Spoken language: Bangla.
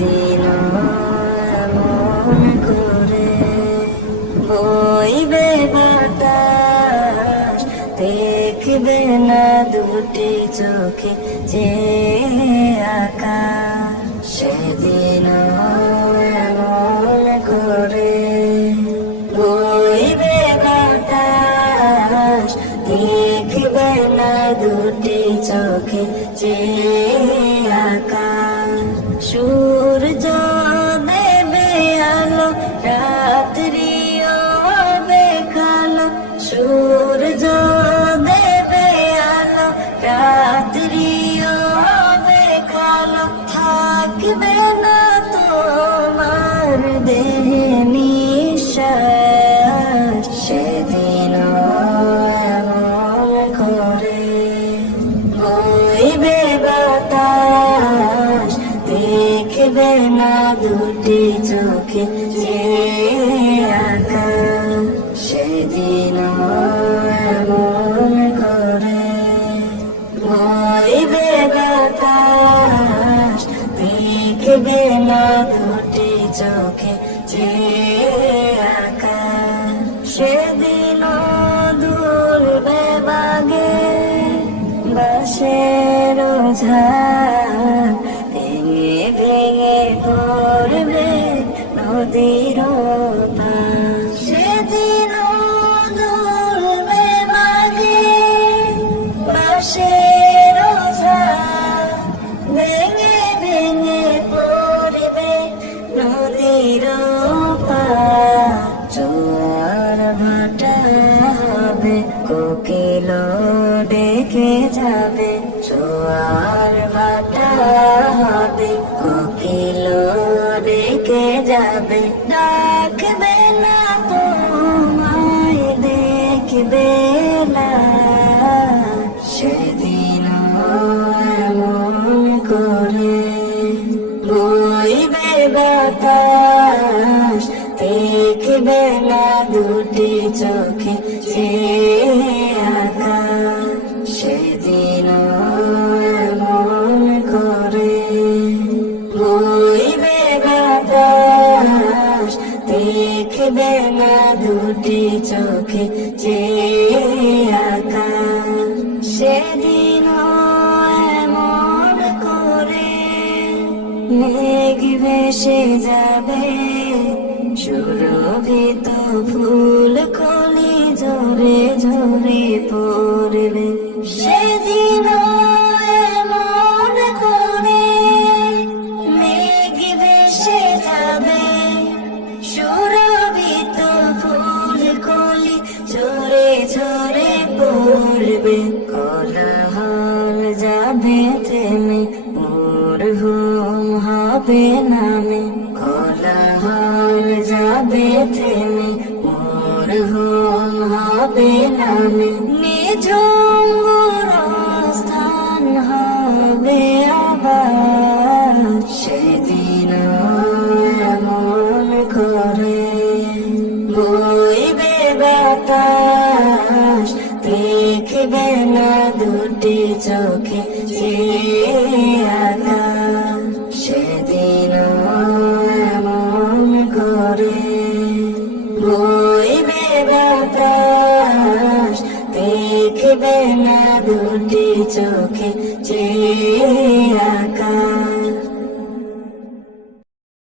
সেদিন এমন করে। বইবে বাতাস দেখবে না দুটি চোখে যে আকাশ। চোখে যে আকাশ সেদিন করে দেখবে না দুটি চোখে সেদিন দুলবে বাগে বাসের ঝাড় ভেঙে পড়বে নদীর জোয়ার ভাটা হবে কোকিল ডেকে যাবে? জোয়ার ভাটা হবে কোকিল ডেকে যাবে? ডাকবে না তোমায়, দেখবে বাতাস দেখবে না দুটি চোখে যে আকাশ, সেদিন এমন করে বইবে বাতাস দেখবে না দুটি চোখে যে মেঘ ভেসে যাবে সুরভিত ফুল কলি জোরে জোরে পড়বে সেদিন এমন করে মেঘ ভেসে যাবে সুরভিত ফুল কলি জোরে জোরে, পড়বে। নামে, কোলাহল যাবে থেমে, মোর হুম হবে নামে। নিঝুম স্থান হবে আবার, সেদিন এমন করে। বইবে বাতাস, দেখবে না দুটি চোখে, যে বেলা দুটি চোখে চেয়ে আকাশ।